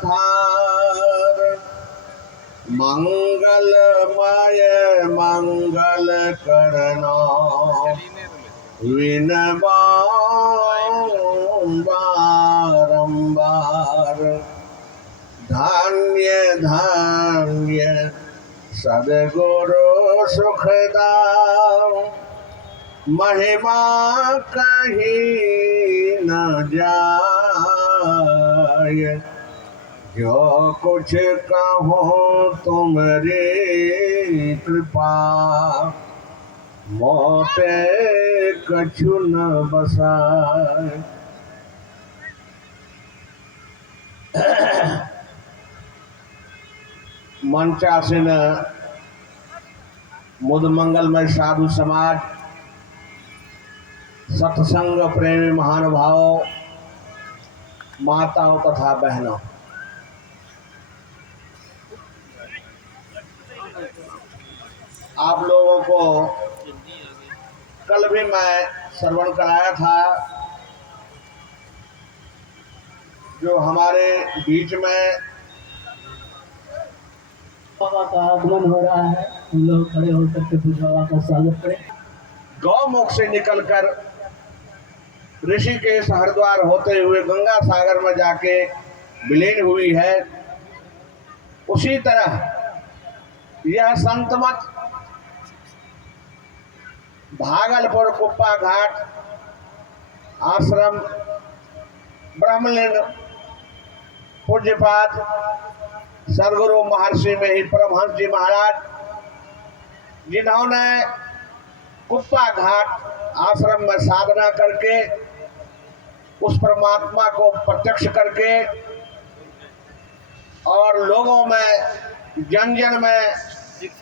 धार मंगलमय मंगल करना विन बारंबार। धन्य धन्य सद्गुरु सुखदाम महिमा कहीं न जाय। जो कुछ कहो तुमरी कृपा मोटे कछु न बसाए। मंचासीन मुद मंगलमय साधु समाज, सत्संग प्रेमी महानुभावों, माताओं तथा बहनों, आप लोगों को कल भी मैं श्रवण कराया था जो हमारे बीच में बाबा का आगमन हो रहा है। हम लोग खड़े होकर के पूज्य बाबा का स्वागत करें। गौमुख से निकलकर ऋषिकेश हरिद्वार होते हुए गंगा सागर में जाके विलीन हुई है, उसी तरह यह संतमत भागलपुर कुप्पा घाट आश्रम ब्रह्मलीन पूज्यपाद सदगुरु महर्षि में ही परमहंस जी महाराज, जिन्होंने कुप्पा घाट आश्रम में साधना करके उस परमात्मा को प्रत्यक्ष करके और लोगों में जन जन में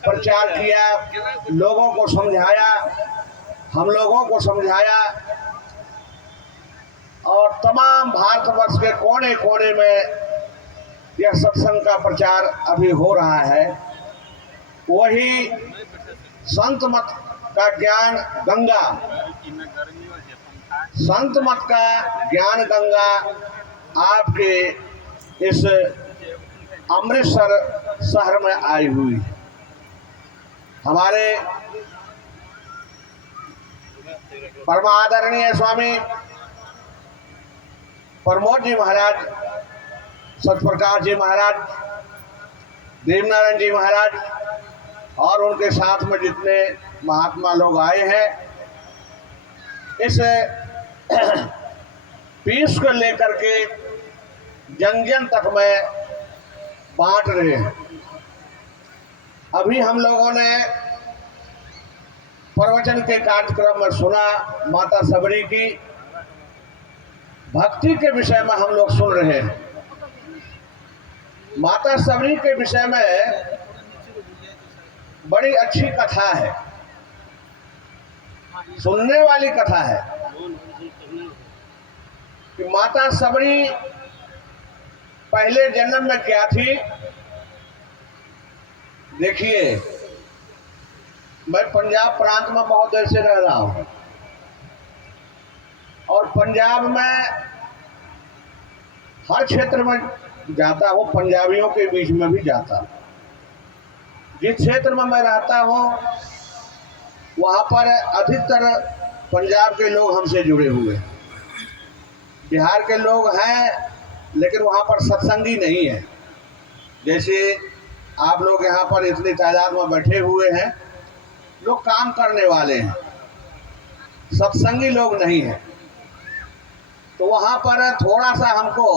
प्रचार किया, लोगों को समझाया, हम लोगों को समझाया और तमाम भारतवर्ष के कोने कोने में यह सत्संग का प्रचार अभी हो रहा है। वही संत मत का ज्ञान गंगा, संत मत का ज्ञान गंगा आपके इस अमृतसर शहर में आई हुई है। हमारे परमादरणीय स्वामी प्रमोद जी महाराज, सतप्रकाश जी महाराज, देवनारायण जी महाराज और उनके साथ में जितने महात्मा लोग आए हैं, इस पीस को लेकर के जन जन तक में बांट रहे हैं। अभी हम लोगों ने प्रवचन के कार्यक्रम में सुना माता सबरी की भक्ति के विषय में हम लोग सुन रहे हैं। माता सबरी के विषय में बड़ी अच्छी कथा है, सुनने वाली कथा है कि माता सबरी पहले जन्म में क्या थी। देखिए, मैं पंजाब प्रांत में बहुत देर से रह रहा हूं और पंजाब में हर क्षेत्र में जाता हूं, पंजाबियों के बीच में भी जाता हूं। जिस क्षेत्र में मैं रहता हूं वहां पर अधिकतर पंजाब के लोग हमसे जुड़े हुए हैं। बिहार के लोग हैं लेकिन वहां पर सत्संगी नहीं है। जैसे आप लोग यहाँ पर इतनी तादाद में बैठे हुए हैं, लोग काम करने वाले हैं, सत्संगी लोग नहीं हैं। तो वहाँ पर थोड़ा सा हमको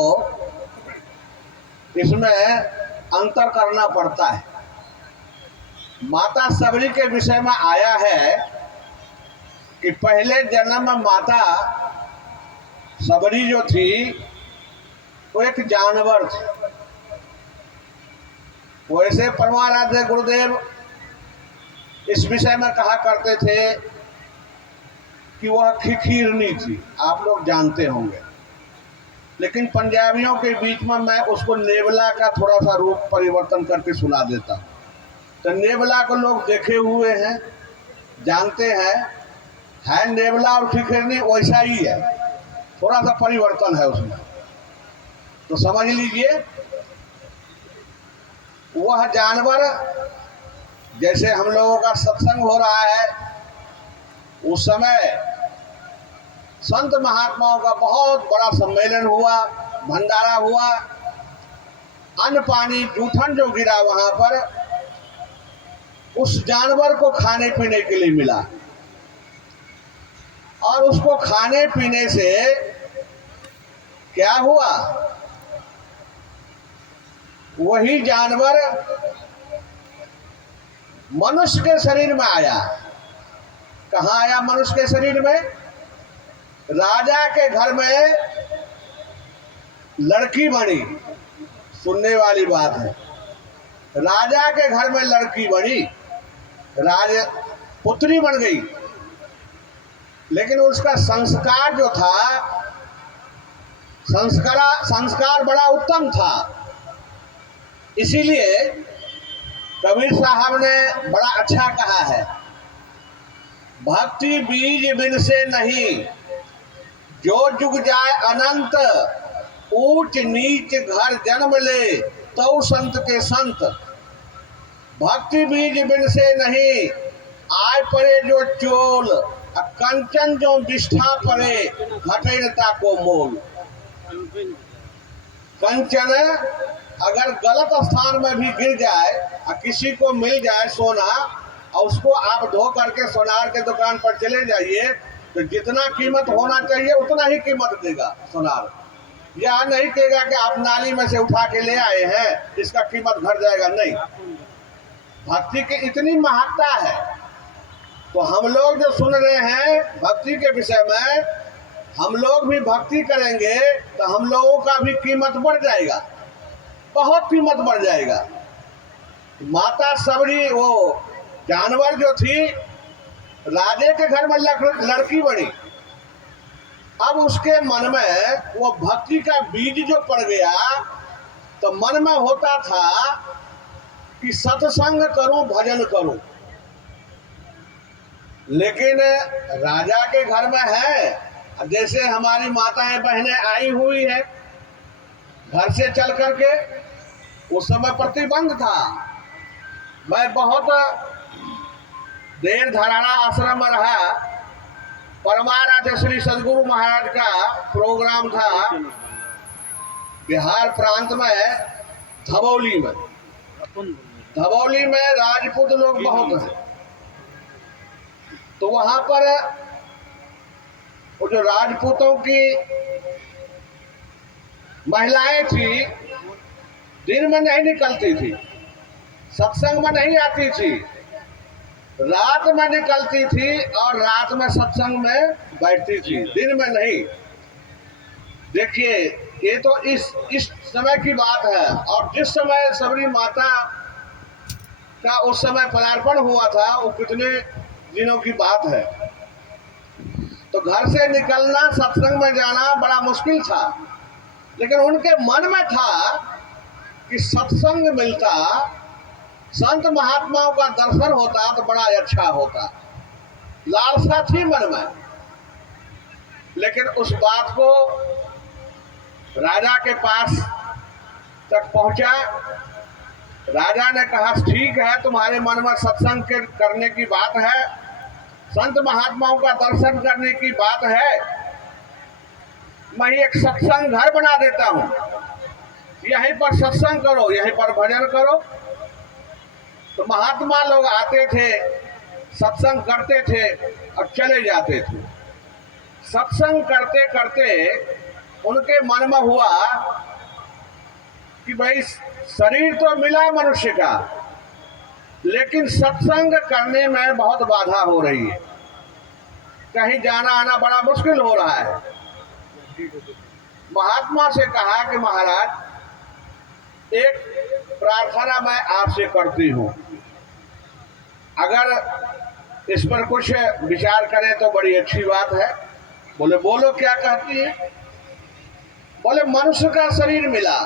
इसमें अंतर करना पड़ता है। माता सबरी के विषय में आया है कि पहले जन्म में माता सबरी जो थी वो एक जानवर थी। वैसे परमाराध्य गुरुदेव इस विषय में कहा करते थे कि वह खिखीरनी थी, आप लोग जानते होंगे। लेकिन पंजाबियों के बीच में मैं उसको नेवला का थोड़ा सा रूप परिवर्तन करके सुना देता हूँ। तो नेवला को लोग देखे हुए हैं, जानते हैं, है नेवला और खिखीरनी वैसा ही है, थोड़ा सा परिवर्तन है उसमें। तो समझ लीजिए वह जानवर, जैसे हम लोगों का सत्संग हो रहा है, उस समय संत महात्माओं का बहुत बड़ा सम्मेलन हुआ, भंडारा हुआ, अन्न पानी जूठन जो गिरा वहां पर उस जानवर को खाने पीने के लिए मिला। और उसको खाने पीने से क्या हुआ, वही जानवर मनुष्य के शरीर में आया। कहाँ आया मनुष्य के शरीर में? राजा के घर में लड़की बनी। सुनने वाली बात है, राजा के घर में लड़की बनी, राज पुत्री बन गई, लेकिन उसका संस्कार जो था, संस्कार बड़ा उत्तम था। इसीलिए कबीर साहब ने बड़ा अच्छा कहा है, भक्ति बीज बिन से नहीं, जो जुग जाए अनंत, ऊंच नीच घर जन्म ले, तो संत के संत। भक्ति बीज बिन से नहीं, आय पड़े जो चोल, कंचन जो विष्ठा पड़े, घटेरता को मोल। कंचन अगर गलत स्थान में भी गिर जाए और किसी को मिल जाए सोना, और उसको आप धो करके सोनार के दुकान पर चले जाइए, तो जितना कीमत होना चाहिए उतना ही कीमत देगा सोनार। यह नहीं कहेगा कि आप नाली में से उठा के ले आए हैं, इसका कीमत घट जाएगा, नहीं। भक्ति की इतनी महत्ता है। तो हम लोग जो सुन रहे हैं भक्ति के विषय में, हम लोग भी भक्ति करेंगे तो हम लोगों का भी कीमत बढ़ जाएगा, बहुत कीमत बढ़ जाएगा। माता सबरी, वो जानवर जो थी, राजे के घर में लड़की बनी। अब उसके मन में वो भक्ति का बीज जो पड़ गया, तो मन में होता था कि सत्संग करूं, भजन करूं। लेकिन राजा के घर में है, जैसे हमारी माताएं बहनें आई हुई है घर से चल करके, उस समय प्रतिबंध था। मैं बहुत देर धराड़ा आश्रम में रहा। परमाराध्य श्री सदगुरु महाराज का प्रोग्राम था बिहार प्रांत में, धबौली में। धबौली में राजपूत लोग बहुत हैं, तो वहां पर वो जो राजपूतों की महिलाएं थी, दिन में नहीं निकलती थी, सत्संग में नहीं आती थी, रात में निकलती थी और रात में सत्संग में बैठती थी, दिन में नहीं। देखिए, ये तो इस समय की बात है। और जिस समय सबरी माता का उस समय पदार्पण हुआ था, वो कितने दिनों की बात है। तो घर से निकलना, सत्संग में जाना बड़ा मुश्किल था, लेकिन उनके मन में था कि सत्संग मिलता, संत महात्माओं का दर्शन होता तो बड़ा अच्छा होता। लालसा थी मन में। लेकिन उस बात को राजा के पास तक पहुंचा। राजा ने कहा, ठीक है, तुम्हारे मन में सत्संग करने की बात है, संत महात्माओं का दर्शन करने की बात है, मैं एक सत्संग घर बना देता हूं, यहीं पर सत्संग करो, यहीं पर भजन करो। तो महात्मा लोग आते थे, सत्संग करते थे और चले जाते थे। सत्संग करते करते उनके मन में हुआ कि भाई शरीर तो मिला मनुष्य का, लेकिन सत्संग करने में बहुत बाधा हो रही है, कहीं जाना आना बड़ा मुश्किल हो रहा है। महात्मा से कहा कि महाराज, एक प्रार्थना मैं आपसे करती हूँ, अगर इस पर कुछ विचार करें तो बड़ी अच्छी बात है। बोले, बोलो क्या कहती है? बोले, मनुष्य का शरीर मिला,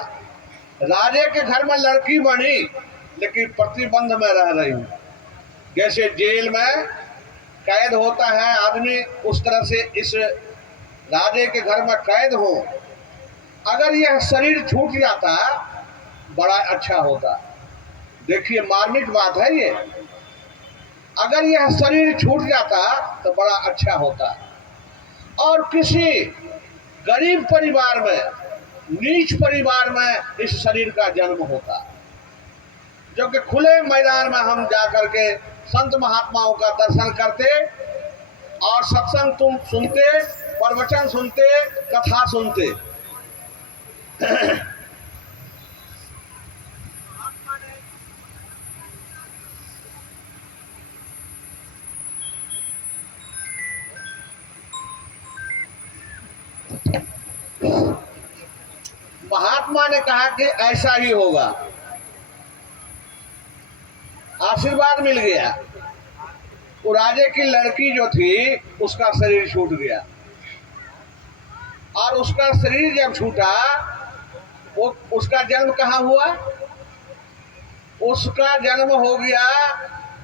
राजे के घर में लड़की बनी, लेकिन प्रतिबंध में रह रही हूँ। जैसे जेल में कैद होता है आदमी, उस तरह से इस राजे के घर में कैद हो। अगर यह शरीर छूट जाता बड़ा अच्छा होता, देखिए मार्मिक बात है ये। अगर यह शरीर छूट जाता तो बड़ा अच्छा होता, और किसी गरीब परिवार में, नीच परिवार में इस शरीर का जन्म होता, जो कि खुले मैदान में हम जाकर के संत महात्माओं का दर्शन करते और सत्संग तुम सुनते, प्रवचन सुनते, कथा सुनते। महात्मा ने कहा कि ऐसा ही होगा, आशीर्वाद मिल गया। वो राजे की लड़की जो थी उसका शरीर छूट गया, और उसका शरीर जब छूटा, वो उसका जन्म कहाँ हुआ? उसका जन्म हो गया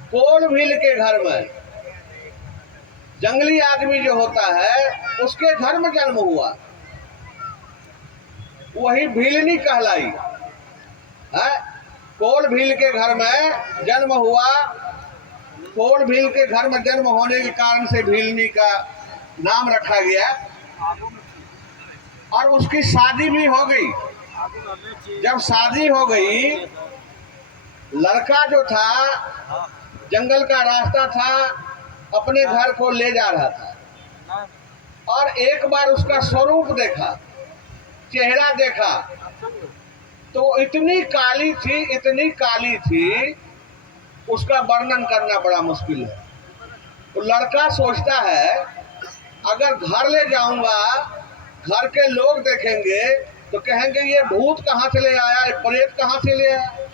कोल भील के घर में। जंगली आदमी जो होता है उसके घर में जन्म हुआ, वही भीलनी कहलाई है। कोल भील के घर में जन्म हुआ। कोल भील के घर में जन्म होने के कारण से भीलनी का नाम रखा गया, और उसकी शादी भी हो गई। जब शादी हो गई, लड़का जो था जंगल का रास्ता था, अपने घर को ले जा रहा था, और एक बार उसका स्वरूप देखा, चेहरा देखा, तो इतनी काली थी, इतनी काली थी, उसका वर्णन करना बड़ा मुश्किल है। तो लड़का सोचता है अगर घर ले जाऊंगा, घर के लोग देखेंगे तो कहेंगे ये भूत कहाँ से ले आया, ये प्रेत कहाँ से ले आया,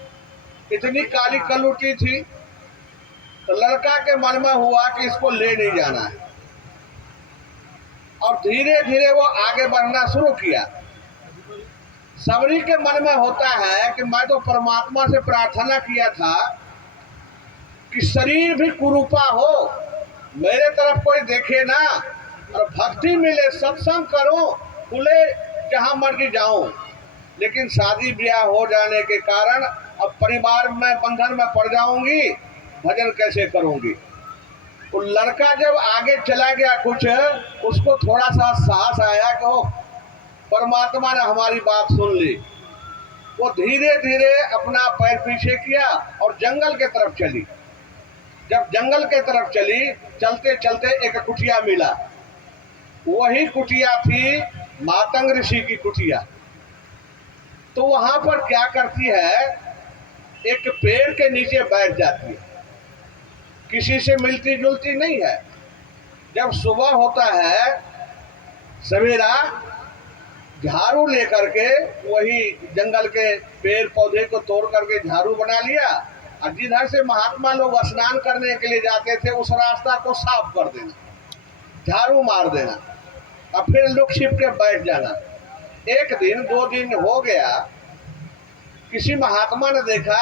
इतनी काली कलुटी थी। तो लड़का के मन में हुआ कि इसको ले नहीं जाना है, और धीरे धीरे वो आगे बढ़ना शुरू किया। सबरी के मन में होता है कि मैं तो परमात्मा से प्रार्थना किया था कि शरीर भी कुरूपा हो, मेरे तरफ कोई देखे ना, और भक्ति मिले, सत्संग करो, खुले जहां मर्जी जाऊं। लेकिन शादी ब्याह हो जाने के कारण अब परिवार में बंधन में पड़ जाऊंगी, भजन कैसे करूंगी। तो लड़का जब आगे चला गया कुछ, उसको थोड़ा सा साहस आया कि ओ परमात्मा ने हमारी बात सुन ली। वो धीरे धीरे अपना पैर पीछे किया और जंगल के तरफ चली। जब जंगल के तरफ चली, चलते चलते एक कुटिया मिला। वही कुटिया थी मातंग ऋषि की कुटिया। तो वहां पर क्या करती है, एक पेड़ के नीचे बैठ जाती है, किसी से मिलती जुलती नहीं है। जब सुबह होता है सवेरा, झाड़ू लेकर के वही जंगल के पेड़ पौधे को तोड़ करके झाड़ू बना लिया, और जिधर से महात्मा लोग स्नान करने के लिए जाते थे उस रास्ता को साफ कर देना, झाड़ू मार देना, और फिर लुक छिप के बैठ जाना। एक दिन दो दिन हो गया, किसी महात्मा ने देखा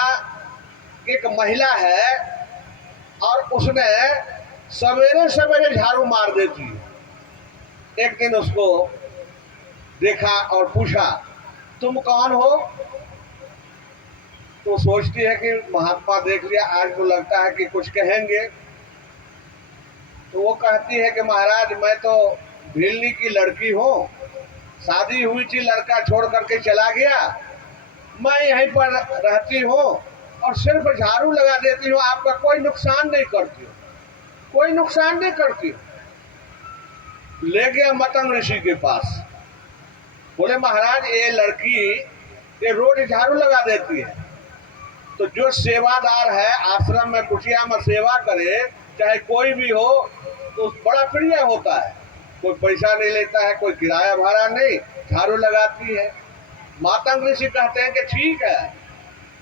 एक महिला है और उसने सवेरे सवेरे झाड़ू मार देती है। एक दिन उसको देखा और पूछा तुम कौन हो? तो सोचती है कि महात्मा देख लिया, आज तो लगता है कि कुछ कहेंगे। तो वो कहती है कि महाराज मैं तो भीलनी की लड़की हूँ, शादी हुई थी, लड़का छोड़ करके चला गया, मैं यहीं पर रहती हूँ और सिर्फ झाड़ू लगा देती हूँ, आपका कोई नुकसान नहीं करती हूँ, कोई नुकसान नहीं करती हूँ। ले गया मतंग ऋषि के पास। बोले महाराज ये लड़की ये रोज झाड़ू लगा देती है, तो जो सेवादार है आश्रम में कुटिया में सेवा करे, चाहे कोई भी हो, तो बड़ा प्रिय होता है। कोई पैसा नहीं लेता है, कोई किराया भाड़ा नहीं, झाड़ू लगाती है। मातंग ऋषि कहते हैं कि ठीक है,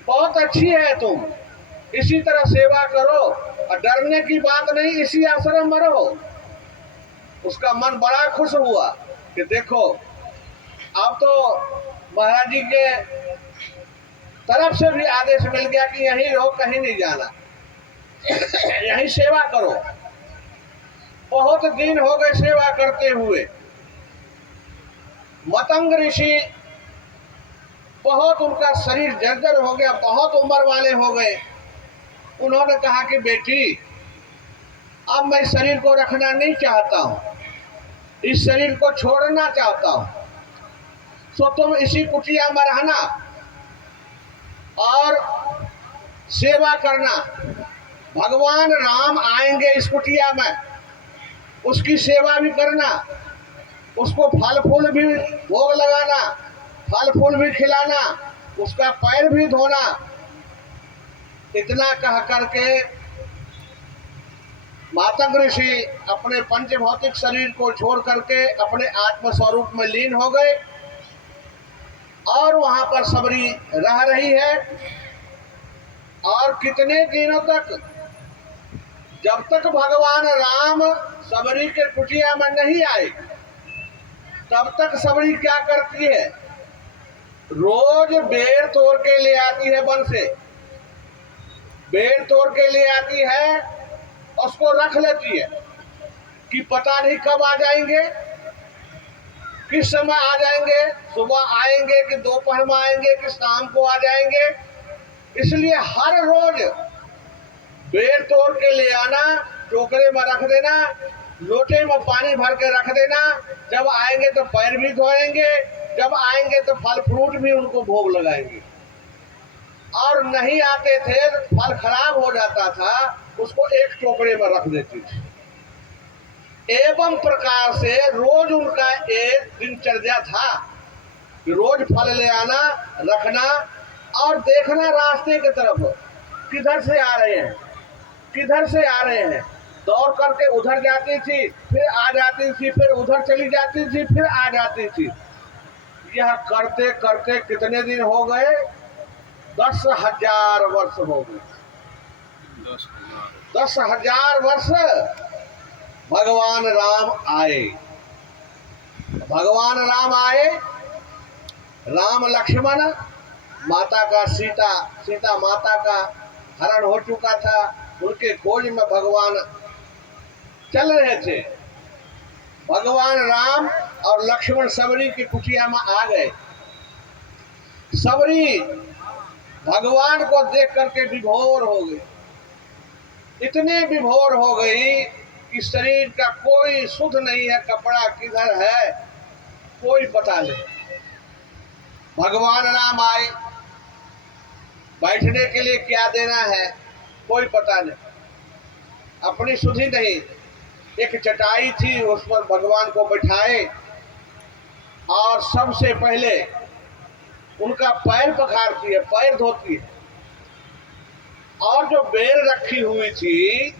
बहुत अच्छी है, तुम इसी तरह सेवा करो और डरने की बात नहीं, इसी आश्रम में रहो। उसका मन बड़ा खुश हुआ कि देखो अब तो महाराज जी के तरफ से भी आदेश मिल गया कि यहीं रहो, कहीं नहीं जाना, यहीं सेवा करो। बहुत दिन हो गए सेवा करते हुए। मतंग ऋषि बहुत उनका शरीर जर्जर हो गया, बहुत उम्र वाले हो गए। उन्होंने कहा कि बेटी, अब मैं शरीर को रखना नहीं चाहता हूँ, इस शरीर को छोड़ना चाहता हूँ, सो तुम इसी कुटिया में रहना और सेवा करना। भगवान राम आएंगे इस कुटिया में, उसकी सेवा भी करना, उसको फल फूल भी भोग लगाना, फल फूल भी खिलाना, उसका पैर भी धोना। इतना कह करके मातंग ऋषि अपने पंच भौतिक शरीर को छोड़ करके अपने आत्म स्वरूप में लीन हो गए और वहां पर सबरी रह रही है। और कितने दिनों तक, जब तक भगवान राम सबरी के कुटिया में नहीं आए, तब तक सबरी क्या करती है, रोज बेर तोड़ के ले आती है, वन से बेर तोड़ के ले आती है, उसको रख लेती है कि पता नहीं कब आ जाएंगे, किस समय आ जाएंगे, सुबह आएंगे कि दोपहर में आएंगे कि शाम को आ जाएंगे। इसलिए हर रोज बेर तोड़ के ले आना, टोकरे में रख देना, लोटे में पानी भर के रख देना। जब आएंगे तो पैर भी धोएंगे, जब आएंगे तो फल फ्रूट भी उनको भोग लगाएंगे। और नहीं आते थे, फल खराब हो जाता था, उसको एक टोकरे में रख देती थी। एवं प्रकार से रोज उनका एक दिनचर्या था कि रोज फल ले आना, रखना और देखना रास्ते की तरफ, किधर से आ रहे हैं, किधर से आ रहे हैं। दौड़ करके उधर जाती थी, फिर आ जाती थी, फिर उधर चली जाती थी, फिर आ जाती थी। यह करते करते कितने दिन हो गए, 10,000 वर्ष हो गए। 10,000 वर्ष भगवान राम आए। भगवान राम आए, राम लक्ष्मण, माता का सीता माता का हरण हो चुका था, उनके खोज में भगवान चल रहे थे। भगवान राम और लक्ष्मण सबरी की कुटिया में आ गए। सबरी भगवान को देख करके विभोर हो गई, इतने विभोर हो गई कि शरीर का कोई सुध नहीं है, कपड़ा किधर है कोई पता नहीं। भगवान राम आए, बैठने के लिए क्या देना है कोई पता नहीं, अपनी सुधि नहीं। एक चटाई थी, उस पर भगवान को बैठाए और सबसे पहले उनका पैर पखारती है, पैर धोती है, और जो बेर रखी हुई थी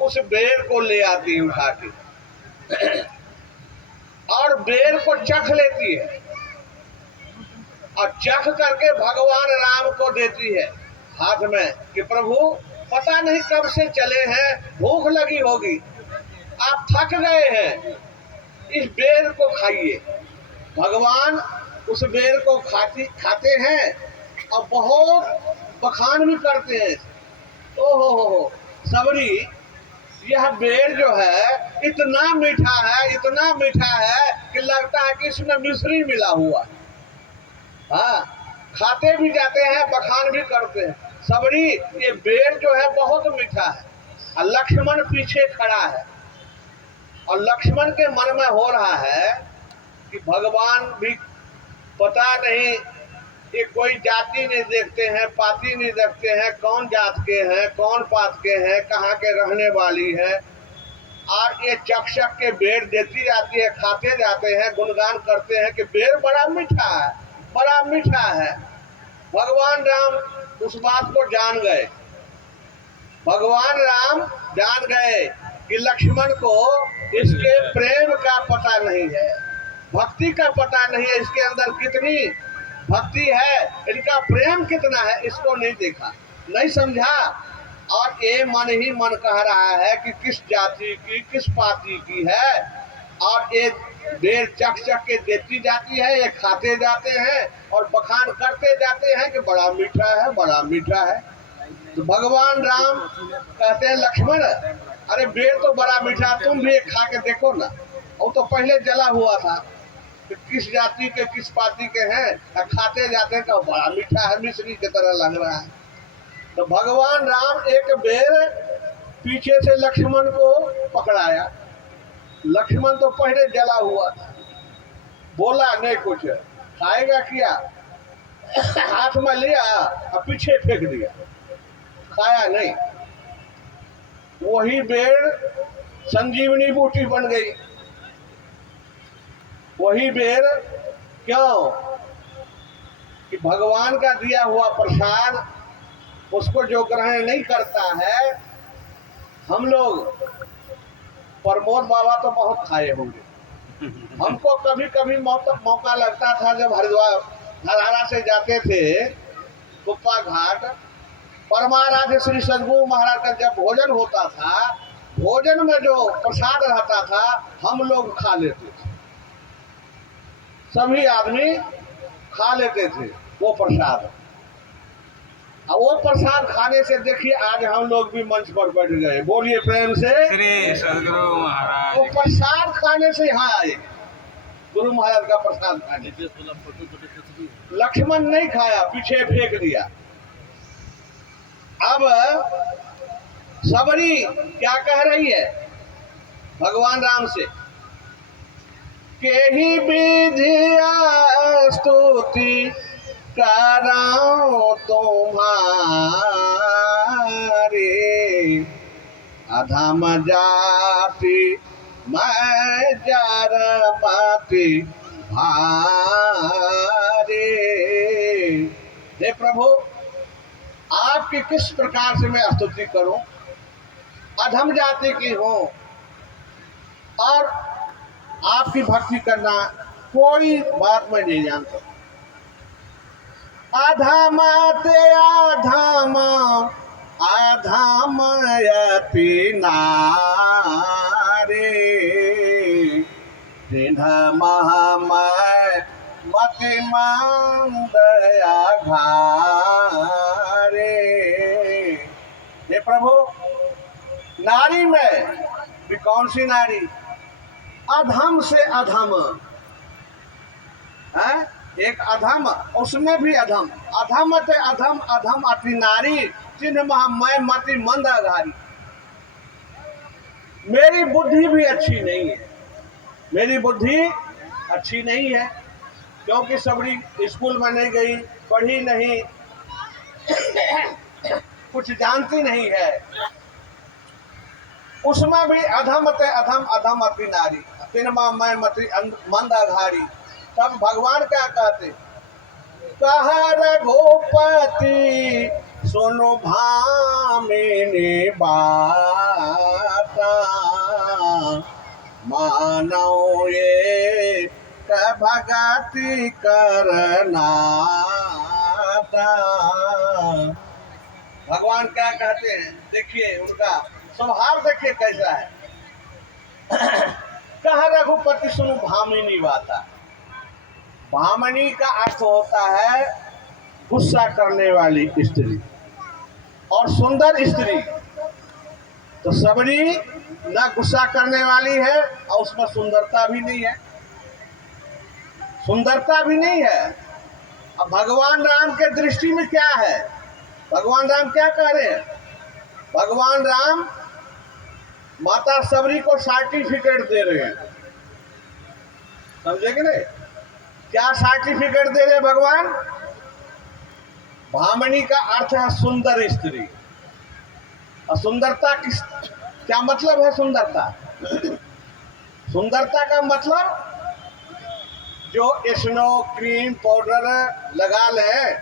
उस बेर को ले आती है उठा के और बेर को चख लेती है और चख करके भगवान राम को देती है हाथ में कि प्रभु पता नहीं कब से चले हैं, भूख लगी होगी, आप थक गए हैं, इस बेर को खाइए। भगवान उस बेर को खाते हैं और बहुत बखान भी करते हैं। ओहो सबरी, यह बेर जो है इतना मीठा है, इतना मीठा है कि लगता है कि इसमें मिश्री मिला हुआ है। हाँ, खाते भी जाते हैं, बखान भी करते हैं। सबरी, ये बेर जो है बहुत मीठा है। और लक्ष्मण पीछे खड़ा है और लक्ष्मण के मन में हो रहा है कि भगवान भी पता नहीं, ये कोई जाति नहीं देखते हैं, पाति नहीं देखते हैं, कौन जात के हैं, कौन पात के हैं, कहाँ के रहने वाली है। और ये चक के बेर देती जाती है, खाते जाते हैं, गुणगान करते हैं कि बेर बड़ा मीठा है, बड़ा मीठा है। भगवान राम उस बात को जान गए। भगवान राम जान गए कि लक्ष्मण को इसके प्रेम का पता नहीं है, भक्ति का पता नहीं है, इसके अंदर कितनी भक्ति है, इनका प्रेम कितना है, इसको नहीं देखा, नहीं समझा। और ये मन ही मन कह रहा है कि किस जाति की, किस पाति की है। और ये बेर चख के देती जाती है, ये खाते जाते हैं और बखान करते जाते हैं कि बड़ा मीठा है, बड़ा मीठा है। तो भगवान राम कहते हैं लक्ष्मण, अरे बेर तो बड़ा मीठा, तुम भी एक खा के देखो ना, वो तो पहले जला हुआ था, कि किस जाति के किस पार्टी के हैं, और खाते जाते हैं तो बड़ा मीठा है, मिश्री की तरह लग रहा है। तो भगवान राम एक बेर पीछे से लक्ष्मण को पकड़ाया। लक्ष्मण तो पहले जला हुआ था, बोला नहीं कुछ, खाएगा क्या, हाथ में लिया और पीछे फेंक दिया, खाया नहीं। वही बेर संजीवनी बूटी बन गई। वही बेर क्यों कि भगवान का दिया हुआ प्रसाद उसको जो ग्रहण नहीं करता है। हम लोग प्रमोद बाबा तो बहुत खाए होंगे। हमको कभी कभी मौका लगता था जब हरिद्वार हरियाणा से जाते थे कुप्पा घाट, परमाराध्य श्री सदगुरु महाराज का जब भोजन होता था, भोजन में जो प्रसाद रहता था हम लोग खा लेते थे, सभी आदमी खा लेते थे वो प्रसाद। और वो प्रसाद खाने से देखिए आज हम लोग भी मंच पर बैठ गए। बोलिए प्रेम से श्री सदगुरु महाराज। वो प्रसाद खाने से यहाँ आए, गुरु महाराज का प्रसाद खाने। लक्ष्मण नहीं खाया, पीछे फेंक दिया। अब सबरी क्या कह रही है भगवान राम से, केही विधिया स्तुति कराऊं तुम्हारे, अधम जाति मैं जर मति भारे। हे प्रभु, आपकी किस प्रकार से मैं स्तुति करूं, अधम जाति की हूं और आपकी भक्ति करना कोई बात मैं नहीं जानता। अधम ते अधम अधमयति नारे, तिन्ह महामय मति मंदया घारे। हे प्रभु, नारी में भी कौन सी नारी, अधम से अधम है, एक अधम उसमें भी अधम, अधम ते अधम अधम अति नारी, चिन्ह महामय मति मंद आधारी। मेरी बुद्धि भी अच्छी नहीं है, मेरी बुद्धि अच्छी नहीं है, क्योंकि सबरी स्कूल में नहीं गई, पढ़ी नहीं, कुछ जानती नहीं है। उसमें भी अधम ते अधम अधम अति नारी, तिनमा मैं मति मंद आधारी। तब भगवान क्या कहते, कह रघुपति सुनो भामिनी बाता, मानो ये भगति करनाता। भगवान क्या कहते हैं, देखिए उनका स्वभाव देखिए कैसा है। कह रघुपति सुनो भामिनी बाता। भामिनी का अर्थ होता है गुस्सा करने वाली स्त्री और सुंदर स्त्री। तो सबरी ना गुस्सा करने वाली है और उसमें सुंदरता भी नहीं है, सुंदरता भी नहीं है। अब भगवान राम के दृष्टि में क्या है, भगवान राम क्या कह रहे हैं, भगवान राम माता सबरी को सर्टिफिकेट दे रहे हैं, समझे कि नहीं। क्या सर्टिफिकेट दे रहे भगवान, भामिनी का अर्थ है सुंदर स्त्री। और सुंदरता किस क्या मतलब है, सुंदरता सुंदरता का मतलब जो स्नो क्रीम पाउडर लगा ले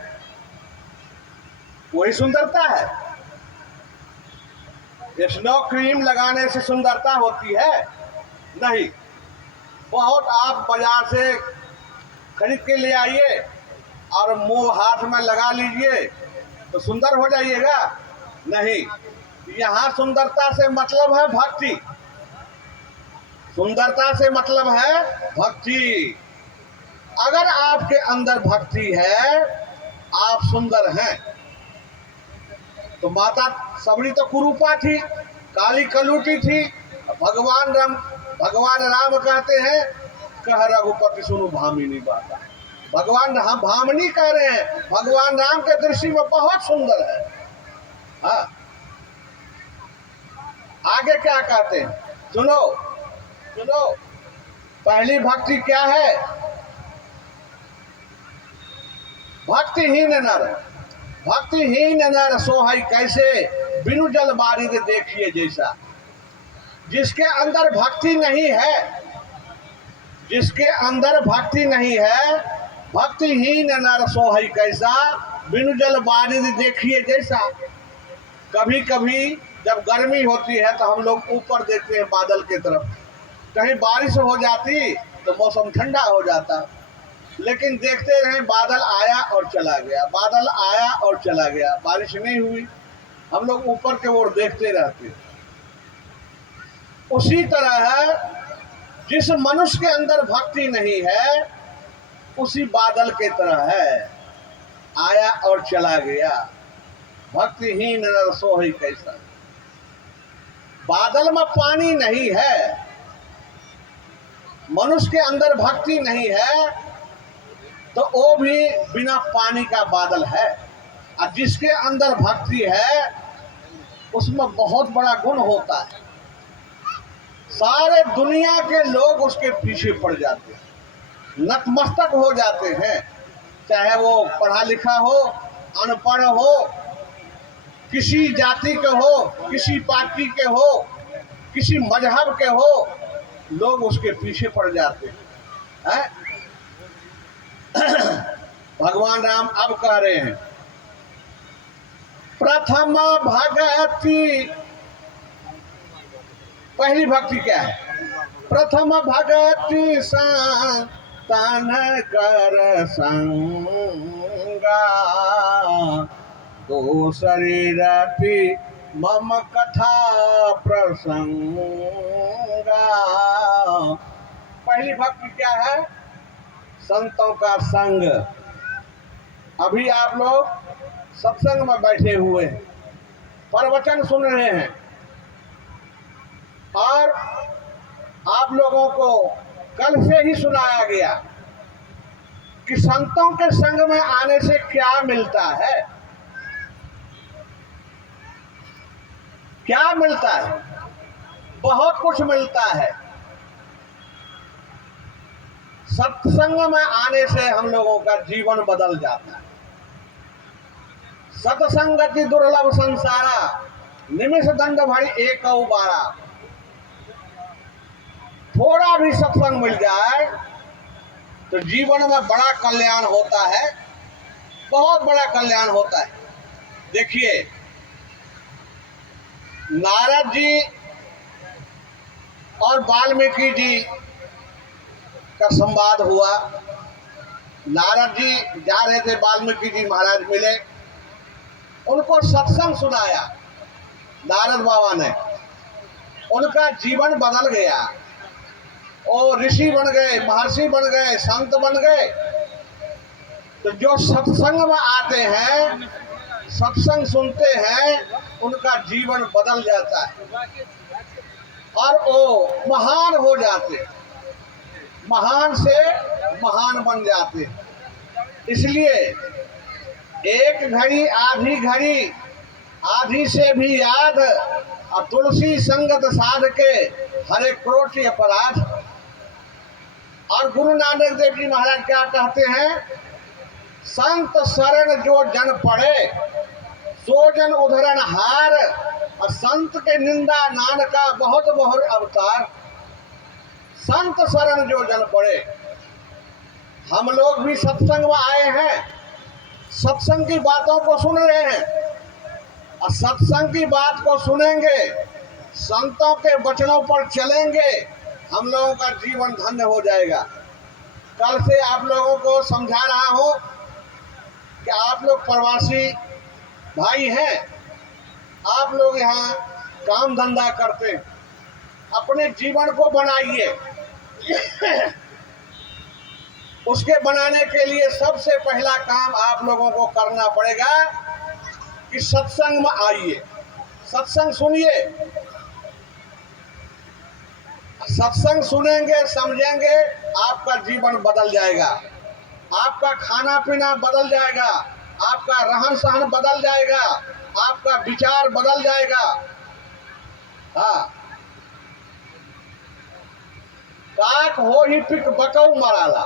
वही सुंदरता है। स्नो क्रीम लगाने से सुंदरता होती है नहीं। बहुत आप बाजार से खरीद के ले आइए और मुंह हाथ में लगा लीजिए तो सुंदर हो जाइएगा, नहीं। यहाँ सुंदरता से मतलब है भक्ति, सुंदरता से मतलब है भक्ति। अगर आपके अंदर भक्ति है, आप सुंदर हैं। तो माता सबरी तो कुरूपा थी, काली कलूटी थी। भगवान राम कहते हैं कह रघुपति सुनु भामिनी बात। भगवान हम भामिनी कह रहे हैं, भगवान राम के दृष्टि में बहुत सुंदर है। हाँ, आगे क्या कहते हैं, सुनो सुनो। पहली भक्ति क्या है? भक्तिहीन नर, भक्तिहीन नर सोहई कैसे, बिनु जल बारिद देखिए जैसा। जिसके अंदर भक्ति नहीं है, जिसके अंदर भक्ति नहीं है, भक्तिहीन नर सोहई कैसा, बिनु जल बारिद देखिए जैसा। कभी कभी जब गर्मी होती है तो हम लोग ऊपर देखते हैं बादल की तरफ, कहीं बारिश हो जाती तो मौसम ठंडा हो जाता, लेकिन देखते रहे बादल आया और चला गया, बादल आया और चला गया, बारिश नहीं हुई। हम लोग ऊपर के ओर देखते रहते। उसी तरह है, जिस मनुष्य के अंदर भक्ति नहीं है उसी बादल के तरह है, आया और चला गया। भक्तिहीन नर सोहई कैसा। बादल में पानी नहीं है, मनुष्य के अंदर भक्ति नहीं है तो वो भी बिना पानी का बादल है। और जिसके अंदर भक्ति है उसमें बहुत बड़ा गुण होता है, सारे दुनिया के लोग उसके पीछे पड़ जाते हैं, नतमस्तक हो जाते हैं। चाहे वो पढ़ा लिखा हो, अनपढ़ हो, किसी जाति के हो, किसी पार्टी के हो, किसी मजहब के हो, लोग उसके पीछे पड़ जाते हैं। भगवान राम अब कह रहे हैं, प्रथम भगति। पहली भक्ति क्या है? प्रथम भगति संतन कर संगा, दूसरी रति मम कथा प्रसंगा। पहली भक्ति क्या है? संतों का संग। अभी आप लोग सत्संग में बैठे हुए हैं, प्रवचन सुन रहे हैं, और आप लोगों को कल से ही सुनाया गया कि संतों के संग में आने से क्या मिलता है। क्या मिलता है? बहुत कुछ मिलता है। सत्संग में आने से हम लोगों का जीवन बदल जाता है। सत्संगति दुर्लभ संसारा, निमिष दंड भरी एक बारा। थोड़ा भी सत्संग मिल जाए तो जीवन में बड़ा कल्याण होता है, बहुत बड़ा कल्याण होता है। देखिए, नारद जी और वाल्मीकि जी का संवाद हुआ। नारद जी जा रहे थे, वाल्मीकि जी महाराज मिले, उनको सत्संग सुनाया नारद बाबा ने, उनका जीवन बदल गया। और ऋषि बन गए, महर्षि बन गए, संत बन गए। तो जो सत्संग में आते हैं, सत्संग सुनते हैं, उनका जीवन बदल जाता है और वो महान हो जाते, महान से महान बन जाते। इसलिए एक घड़ी आधी घड़ी, आधी से भी याद, और तुलसी संगत साध के हरे कोटि अपराध। और गुरु नानक देव जी महाराज क्या कहते हैं? संत शरण जो जन पड़े, सो जन उधरण हार। और संत के निंदा नान का बहुत बहुत अवतार। संत शरण जो जन पड़े। हम लोग भी सत्संग में आए हैं, सत्संग की बातों को सुन रहे हैं, और सत्संग की बात को सुनेंगे, संतों के वचनों पर चलेंगे, हम लोगों का जीवन धन्य हो जाएगा। कल से आप लोगों को समझा रहा हूं कि आप लोग प्रवासी भाई हैं, आप लोग यहाँ काम धंधा करते हैं, अपने जीवन को बनाइए। उसके बनाने के लिए सबसे पहला काम आप लोगों को करना पड़ेगा कि सत्संग में आइए, सत्संग सुनिए। सत्संग सुनेंगे, समझेंगे, आपका जीवन बदल जाएगा, आपका खाना पीना बदल जाएगा, आपका रहन सहन बदल जाएगा, आपका विचार बदल जाएगा। हाँ, काक हो ही पिक बकऊ मराला।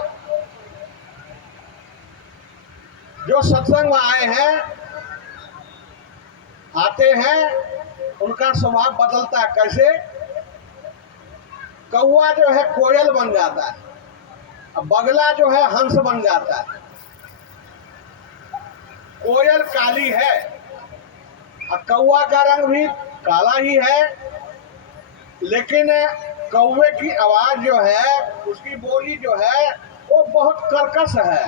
जो सत्संग में आए हैं, आते हैं, उनका स्वभाव बदलता है। कैसे? कौवा जो है कोयल बन जाता है, अब बगला जो है हंस बन जाता है। कोयल काली है और कौवा का रंग भी काला ही है, लेकिन कौवे की आवाज जो है, उसकी बोली जो है, वो बहुत कर्कश है।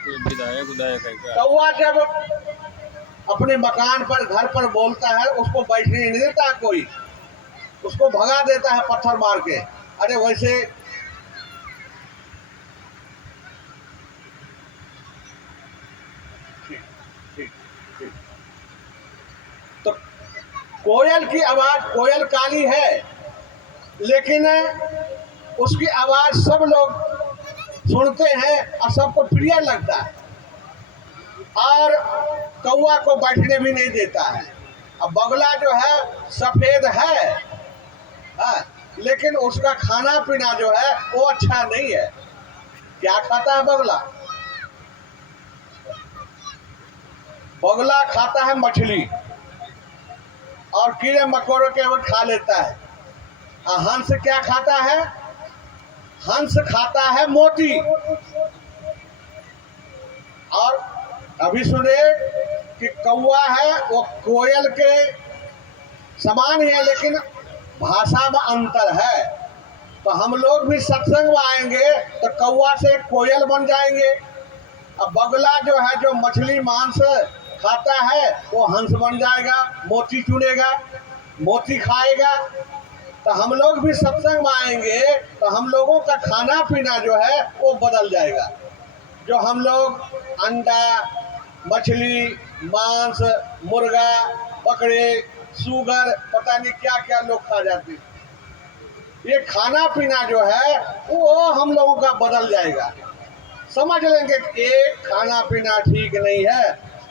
विधायक विधायक है क्या? कौवा जब अपने मकान पर, घर पर बोलता है, उसको बैठने नहीं देता कोई, उसको भगा देता है पत्थर मार के। अरे वैसे ठीक ठीक ठीक। तो कोयल की आवाज, कोयल काली है, लेकिन उसकी आवाज सब लोग सुनते हैं और सबको प्रिय लगता है, और कौवा को बैठने भी नहीं देता है। अब बगला जो है सफेद है, हाँ, लेकिन उसका खाना पीना जो है वो अच्छा नहीं है। क्या खाता है बगला? बगला खाता है मछली और कीड़े मकोड़े के वो खा लेता है। और हंस क्या खाता है? हंस खाता है मोती। और अभी सुने कि कौवा है वो कोयल के समान ही है, लेकिन भाषा में अंतर है। तो हम लोग भी सत्संग में आएंगे तो कौवा से कोयल बन जाएंगे। अब बगला जो है, जो मछली मांस खाता है, वो हंस बन जाएगा, मोती चुनेगा, मोती खाएगा। तो हम लोग भी सत्संग में आएंगे तो हम लोगों का खाना पीना जो है वो बदल जाएगा। जो हम लोग अंडा, मछली, मांस, मुर्गा, बकरे, सूगर, पता नहीं क्या क्या लोग खा जाते हैं, ये खाना पीना जो है वो हम लोगों का बदल जाएगा। समझ लेंगे कि एक खाना पीना ठीक नहीं है।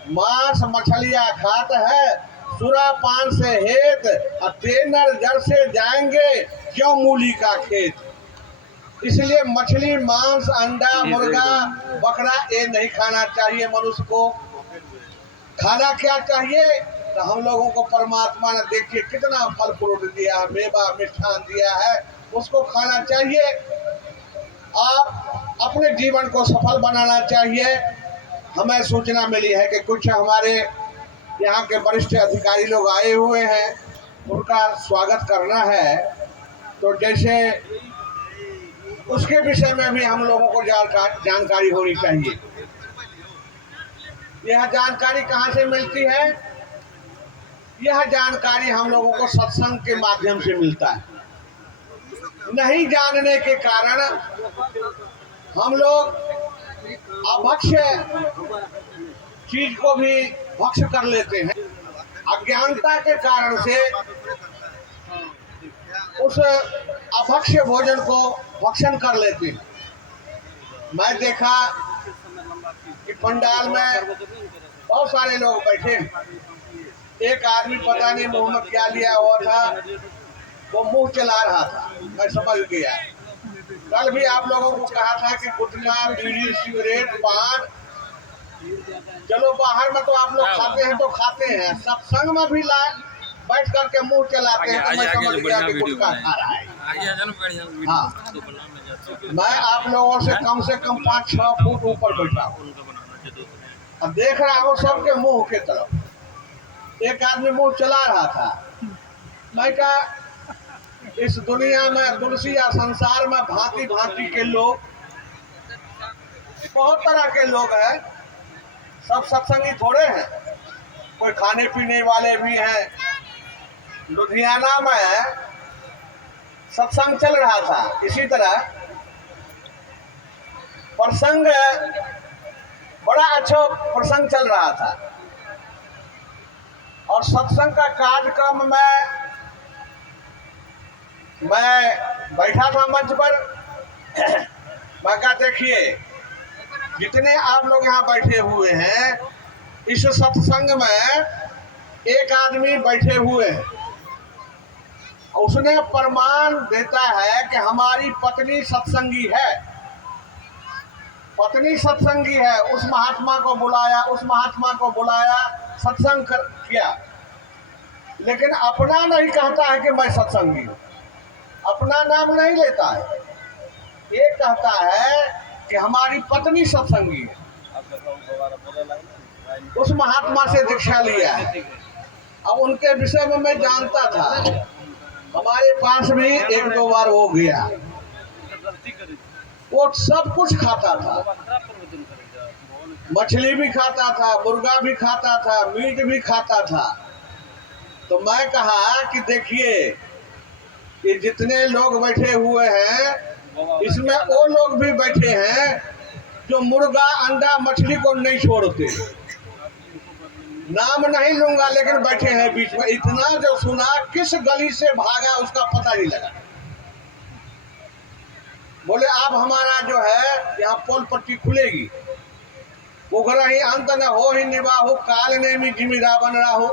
मांस मछलियाँ खात है, सुरा पान से हेत, और तेनर जड़ से जाएंगे क्यों मूली का खेत। इसलिए मछली, मांस, अंडा, मुर्गा, बकरा ये नहीं खाना चाहिए मनुष्य को। खाना क्या चाहिए? तो हम लोगों को परमात्मा ने देखिए कितना फल फ्रूट दिया, मेवा मिष्ठान दिया है, उसको खाना चाहिए और अपने जीवन को सफल बनाना चाहिए। हमें सूचना मिली है कि कुछ हमारे यहाँ के वरिष्ठ अधिकारी लोग आए हुए हैं, उनका स्वागत करना है। तो जैसे उसके विषय में भी हम लोगों को जानकारी होनी चाहिए। यह जानकारी कहाँ से मिलती है? यह जानकारी हम लोगों को सत्संग के माध्यम से मिलता है। नहीं जानने के कारण हम लोग अभक्ष्य चीज को भी भक्ष्य कर लेते हैं। अज्ञानता के कारण से उस अभक्ष्य भोजन को भक्षण कर लेते हैं। मैं देखा कि पंडाल में बहुत सारे लोग बैठे हैं। एक आदमी पता नहीं मुंह में क्या लिया हुआ था, वो मुंह चला रहा था, मैं समझ गया। कल भी आप लोगों को कहा था कि गुटखा, बीड़ी, सिगरेट, पान, चलो बाहर में तो आप लोग खाते हैं तो खाते हैं, सत्संग में भी ला बैठ करके मुंह चलाते हैं, तो मैं समझ गया कि गुटखा खा रहा है। हाँ, मैं आप लोगों से कम 5-6 फुट ऊपर बैठा हूँ, अब देख रहा हूँ सबके मुंह के तरफ। एक आदमी मुंह चला रहा था। मैं कहा इस दुनिया में, तुलसी या संसार में भांति भांति के लोग, बहुत तरह के लोग हैं, सब सत्संगी थोड़े हैं। कोई खाने पीने वाले भी हैं। लुधियाना में सत्संग चल रहा था, इसी तरह प्रसंग, बड़ा अच्छा प्रसंग चल रहा था, और सत्संग का कार्यक्रम में मैं बैठा था मंच पर, मैं कहा देखिए जितने आप लोग यहाँ बैठे हुए हैं, इस सत्संग में एक आदमी बैठे हुए हैं, उसने प्रमाण देता है कि हमारी पत्नी सत्संगी है, पत्नी सत्संगी है। उस महात्मा को बुलाया, उस महात्मा को बुलाया, सत्संग किया, लेकिन अपना नहीं कहता है कि मैं सत्संगी हूँ, अपना नाम नहीं लेता है। ये कहता है कि हमारी पत्नी सत्संगी है। उस महात्मा से दीक्षा लिया है। अब उनके विषय में मैं जानता था, हमारे पास भी एक दो बार हो गया। वो सब कुछ खाता था, मछली भी खाता था, मुर्गा भी खाता था, मीट भी खाता था। तो मैं कहा कि देखिए ये जितने लोग बैठे हुए हैं, इसमें वो लोग भी बैठे हैं जो मुर्गा अंडा मछली को नहीं छोड़ते। नाम नहीं लूंगा, लेकिन बैठे हैं बीच में। इतना जो सुना, किस गली से भागा उसका पता नहीं लगा। बोले अब हमारा जो है यहाँ पोल पट्टी खुलेगी, उघरा ही अंत न हो ही निबाहु, काल ने भी जिमीरा बन रहा हो।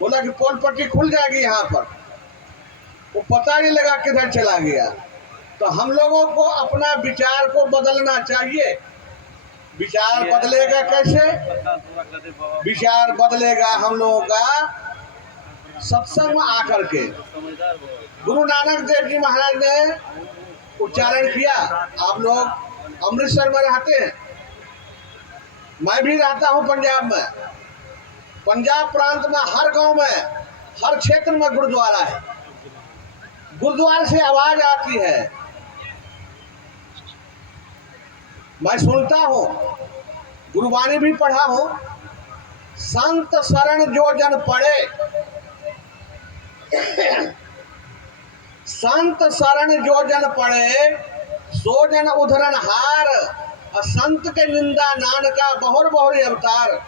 बोला कि पोल पट्टी खुल जाएगी यहाँ पर, वो पता नहीं लगा किधर चला गया। तो हम लोगों को अपना विचार को बदलना चाहिए। विचार बदलेगा कैसे? विचार बदलेगा हम लोगों का सत्संग में आकर के। गुरु नानक देव जी महाराज ने उच्चारण किया। आप लोग अमृतसर में रहते हैं, मैं भी रहता हूँ पंजाब में। पंजाब प्रांत में हर गांव में, हर क्षेत्र में गुरुद्वारा है। गुरुद्वारे से आवाज आती है, मैं सुनता हूँ, गुरुवाणी भी पढ़ा हूँ। संत शरण जो जन पड़े, संत शरण जो जन पड़े, सो जन उधरन हार। और संत के निंदा नानका बहुर बहुर अवतार।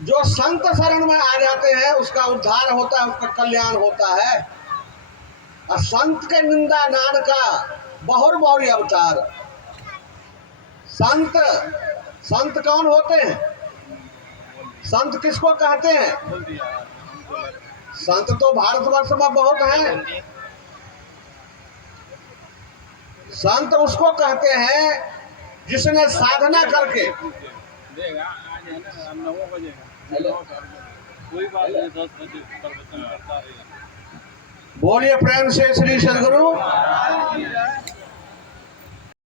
जो संत शरण में आ जाते हैं उसका उद्धार होता है, उसका कल्याण होता है। और संत के निंदा नानका बहुर बहुर अवतार। संत, संत कौन होते हैं? संत किसको कहते हैं? संत तो भारतवर्ष में बहुत हैं। संत उसको कहते हैं जिसने साधना करके, बोलिए प्रेम से श्री सद्गुरु।